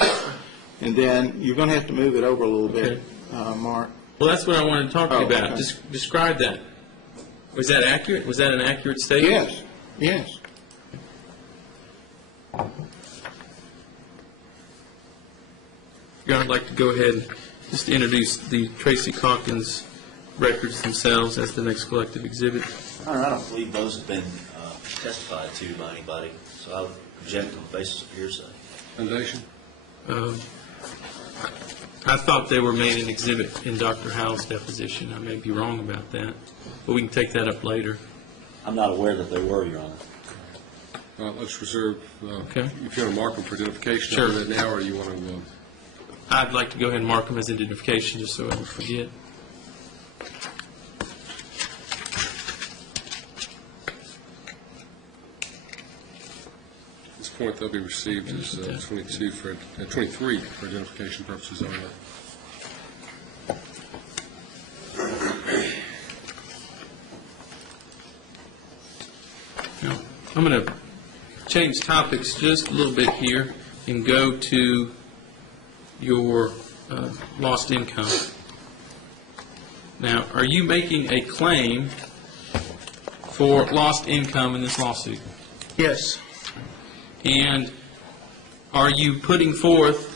inch. And then you're going to have to move it over a little bit, Mark. Well, that's what I wanted to talk to you about. Okay. Just describe that. Was that accurate? Was that an accurate statement? Yes, yes. I'd like to go ahead and just introduce the Tracy Calkins records themselves as the next collective exhibit. All right, I don't believe those have been testified to by anybody, so I'll object on the basis of hearsay. Foundation? I thought they were made an exhibit in Dr. Howell's deposition. I may be wrong about that, but we can take that up later. I'm not aware that they were, Your Honor. Let's reserve, Okay. if you want to mark them for identification Sure. after that now, or you want to, I'd like to go ahead and mark them as identification just so I don't forget. at this point, they'll be received as 23 for identification purposes only. Now, I'm going to change topics just a little bit here and go to your lost income. Now, are you making a claim for lost income in this lawsuit? Yes. And are you putting forth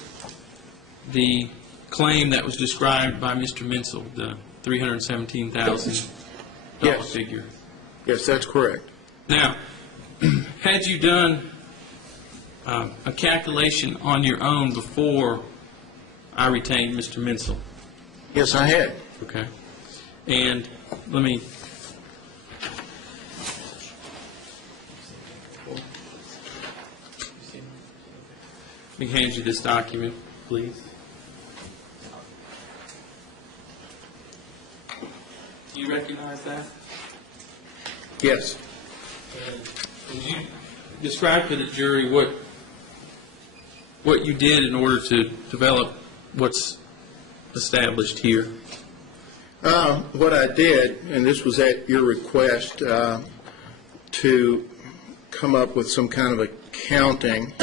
the claim that was described by Mr. Menzel, the $317,000 Yes. figure? Yes, that's correct. Now, had you done a calculation on your own before I retained Mr. Menzel? Yes, I had. Okay. And let me hand you this document, please. Do you recognize that? Yes. Would you describe to the jury what you did in order to develop what's established here? What I did, and this was at your request, to come up with some kind of accounting.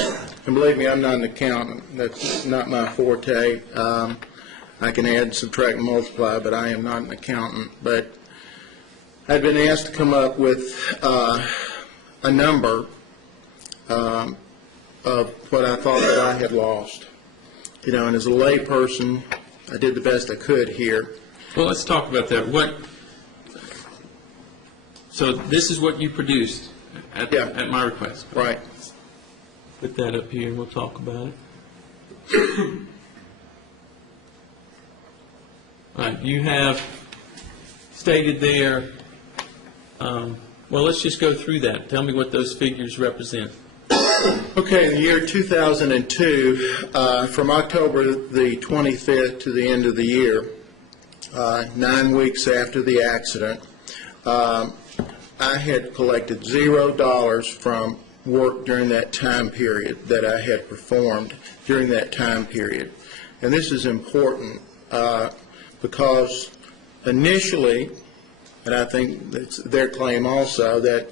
And believe me, I'm not an accountant. That's not my forte. I can add, subtract, and multiply, but I am not an accountant. But I'd been asked to come up with a number of what I thought that I had lost. You know, and as a layperson, I did the best I could here. Well, let's talk about that. So this is what you produced at my request. Right. Put that up here and we'll talk about it. All right, you have stated there, well, let's just go through that. Tell me what those figures represent. Okay, in the year 2002, from October the 25th to the end of the year, 9 weeks after the accident, I had collected $0 from work during that time period that I had performed during that time period. And this is important because initially, and I think that's their claim also, that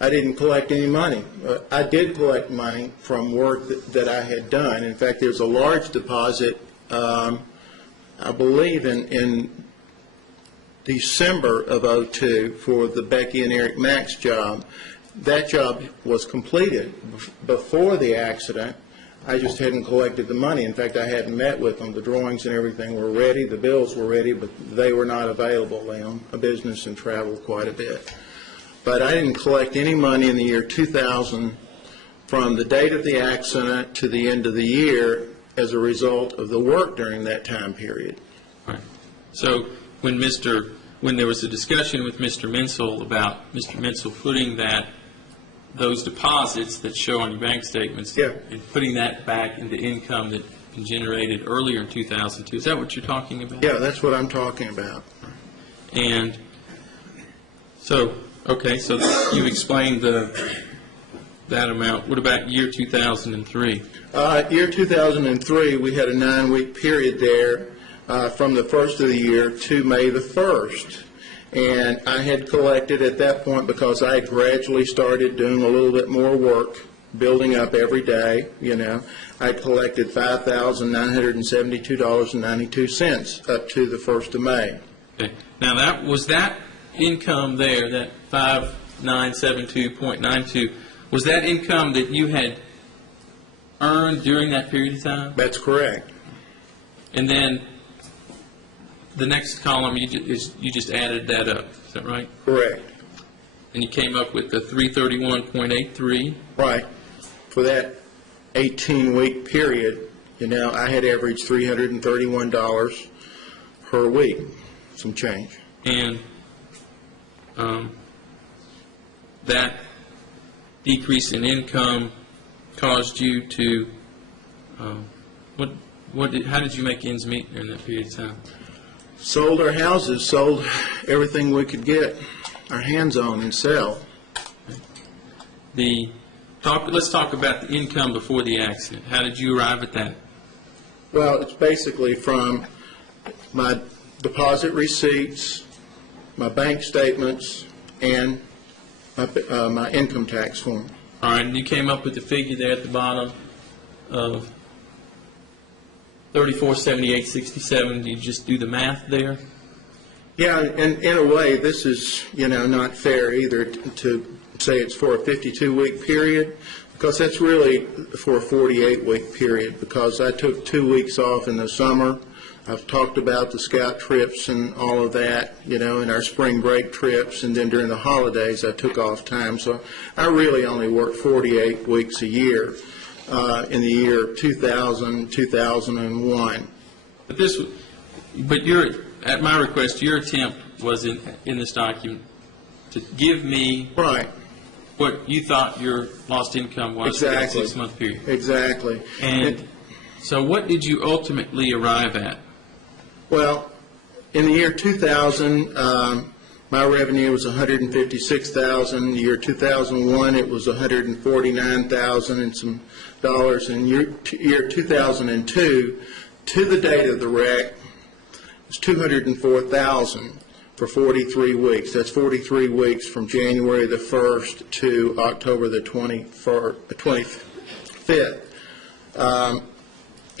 I didn't collect any money. I did collect money from work that I had done. In fact, there's a large deposit, I believe, in December of '02 for the Becky and Eric Max job. That job was completed before the accident. I just hadn't collected the money. In fact, I hadn't met with them. The drawings and everything were ready. The bills were ready, but they were not available. They own a business and travel quite a bit. But I didn't collect any money in the year 2000 from the date of the accident to the end of the year as a result of the work during that time period. All right. So when there was a discussion with Mr. Menzel about Mr. Menzel putting those deposits that show on your bank statements and putting that back into income that been generated earlier in 2002, is that what you're talking about? Yeah, that's what I'm talking about. And so, okay, so you explained that amount. What about year 2003? Year 2003, we had a 9-week period there from the first of the year to May the 1st. And I had collected at that point, because I had gradually started doing a little bit more work building up every day, you know. I collected $5,972.92 up to the 1st of May. Okay. Now, that income there, that 5972.92, was that income that you had earned during that period of time? That's correct. And then the next column, you just added that up. Is that right? Correct. And you came up with the 331.83. Right. For that 18-week period, you know, I had averaged $331 per week, some change. And that decrease in income caused you to, how did you make ends meet during that period of time? Sold our houses, sold everything we could get our hands on and sell. Let's talk about the income before the accident. How did you arrive at that? Well, it's basically from my deposit receipts, my bank statements, and my income tax form. All right, and you came up with the figure there at the bottom of 3478.67. You just do the math there? Yeah, and in a way, this is, you know, not fair either to say it's for a 52-week period, because that's really for a 48-week period, because I took 2 weeks off in the summer. I've talked about the scout trips and all of that, you know, and our spring break trips, and then during the holidays I took off time. So I really only worked 48 weeks a year in the year 2000, 2001. But at my request, your attempt was in this document to give me Right. what you thought your lost income was for that 6-month period. Exactly. And so what did you ultimately arrive at? Well, in the year 2000, my revenue was $156,000. The year 2001, it was $149,000 and some dollars. In year 2002, to the date of the wreck, it's $204,000 for 43 weeks. That's 43 weeks from January the 1st to October the 25th.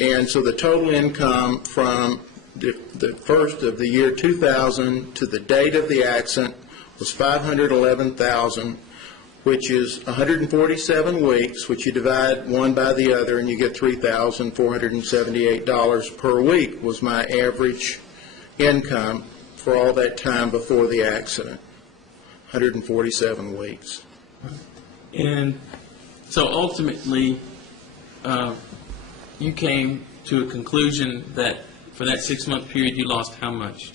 And so the total income from the first of the year 2000 to the date of the accident was $511,000, which is 147 weeks, which you divide one by the other, and you get $3,478 per week was my average income for all that time before the accident, 147 weeks. And so ultimately, you came to a conclusion that for that 6-month period, you lost how much?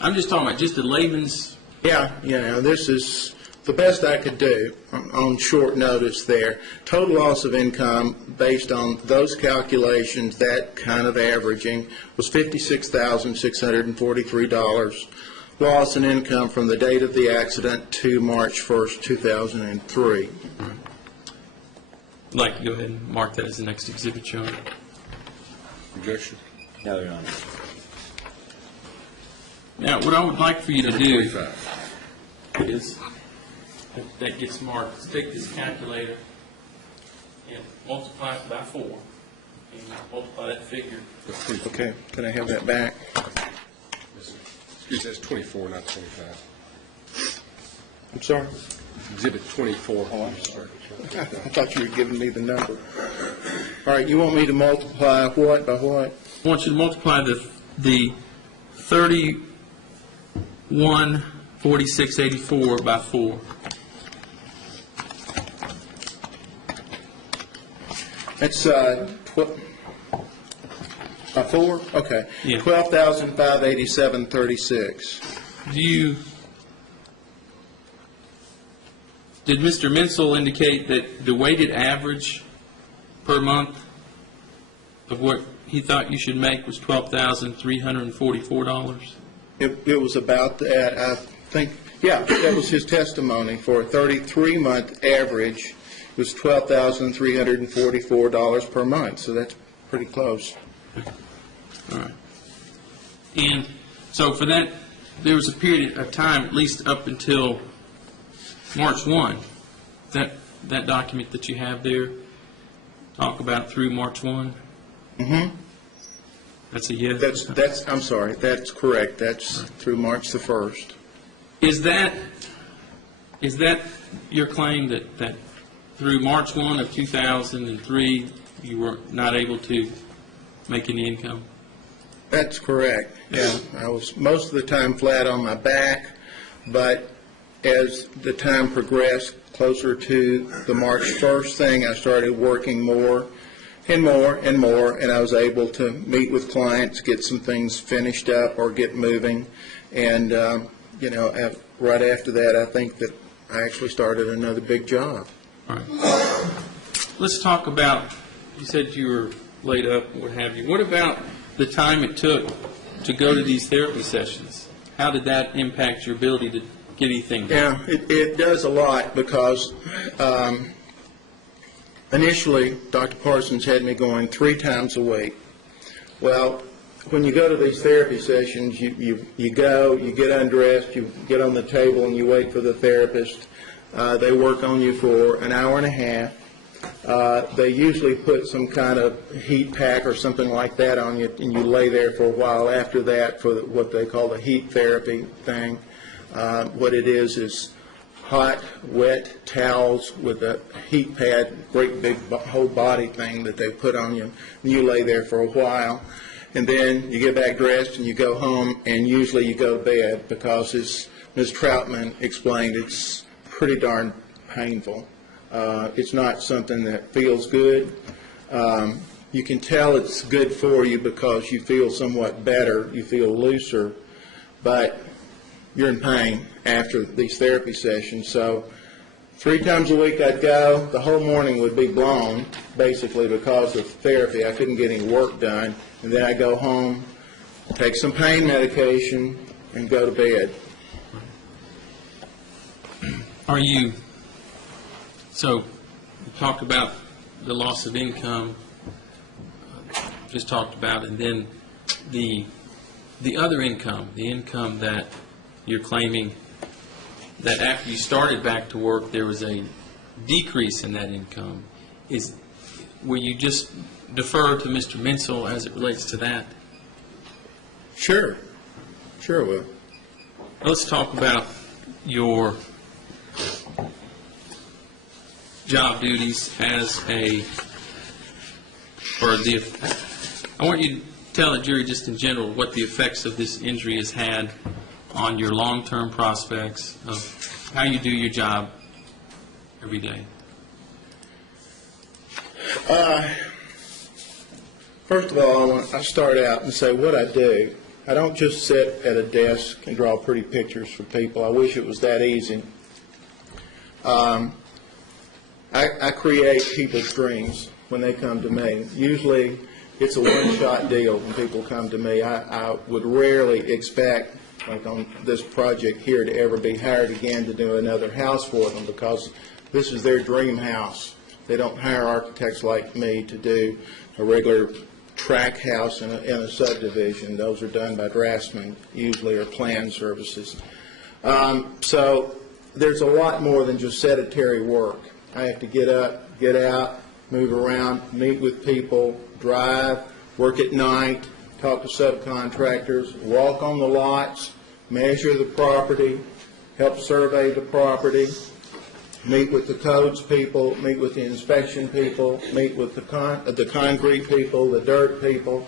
I'm just talking about just the layman's. Yeah, you know, this is the best I could do on short notice there. Total loss of income based on those calculations, that kind of averaging, was $56,643. Loss in income from the date of the accident to March 1st, 2003. I'd like to go ahead and mark that as the next exhibit showing. Objection? No, Your Honor. Now, what I would like for you to do 25. is, if that gets marked, is take this calculator and multiply it by 4, and multiply that figure. Okay, can I have that back? Excuse me, that's 24, not 25. I'm sorry? Exhibit 24. Oh, I'm sorry. I thought you were giving me the number. All right, you want me to multiply what by what? I want you to multiply the 3146.84 by 4. That's by 4? Okay. Yeah. 12,587.36. Did Mr. Mensel indicate that the weighted average per month of what he thought you should make was $12,344? It was about that, I think, yeah, that was his testimony. For a 33-month average, it was $12,344 per month, so that's pretty close. All right. And so for that, there was a period of time, at least up until March 1. that document that you have there talk about through March 1? Mm-hmm. That's a yes? I'm sorry, that's correct. That's through March the 1st. Is that your claim that through March 1 of 2003, you were not able to make any income? That's correct, yeah. I was most of the time flat on my back, but as the time progressed closer to the March 1st thing, I started working more and more and more, and I was able to meet with clients, get some things finished up or get moving. And, right after that, I think that I actually started another big job. All right. Let's talk about, you said you were laid up, what have you. What about the time it took to go to these therapy sessions? How did that impact your ability to get anything done? Yeah, it does a lot because initially Dr. Parsons had me going 3 times a week. Well, when you go to these therapy sessions, you go, you get undressed, you get on the table and you wait for the therapist. They work on you for an hour and a half. They usually put some kind of heat pack or something like that on you, and you lay there for a while after that for what they call the heat therapy thing. What it is hot, wet towels with a heat pad, great big whole body thing that they put on you, and you lay there for a while. And then you get back dressed and you go home, and usually you go to bed because, as Ms. Troutman explained, it's pretty darn painful. It's not something that feels good. You can tell it's good for you because you feel somewhat better, you feel looser, but you're in pain after these therapy sessions. So 3 times a week I'd go. The whole morning would be blown, basically, because of therapy. I couldn't get any work done. And then I'd go home, take some pain medication, and go to bed. So we talked about the loss of income, just talked about, and then the other income, the income that you're claiming that after you started back to work there was a decrease in that income. Will you just defer to Mr. Menzel as it relates to that? Sure I will. Let's talk about your job duties as I want you to tell the jury just in general what the effects of this injury has had on your long-term prospects of how you do your job every day. First of all, I start out and say what I do. I don't just sit at a desk and draw pretty pictures for people. I wish it was that easy. I create people's dreams when they come to me. Usually it's a one-shot deal when people come to me. I would rarely expect, like on this project here, to ever be hired again to do another house for them because this is their dream house. They don't hire architects like me to do a regular track house in a subdivision. Those are done by draftsmen, usually, or plan services. So there's a lot more than just sedentary work. I have to get up, get out, move around, meet with people, drive, work at night, talk to subcontractors, walk on the lots, measure the property, help survey the property, meet with the codes people, meet with the inspection people, meet with the concrete people, the dirt people,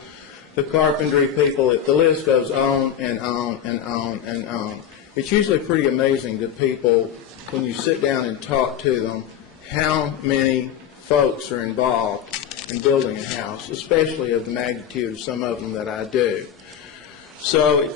the carpentry people. The list goes on and on and on and on. It's usually pretty amazing to people when you sit down and talk to them how many folks are involved in building a house, especially of the magnitude of some of them that I do. So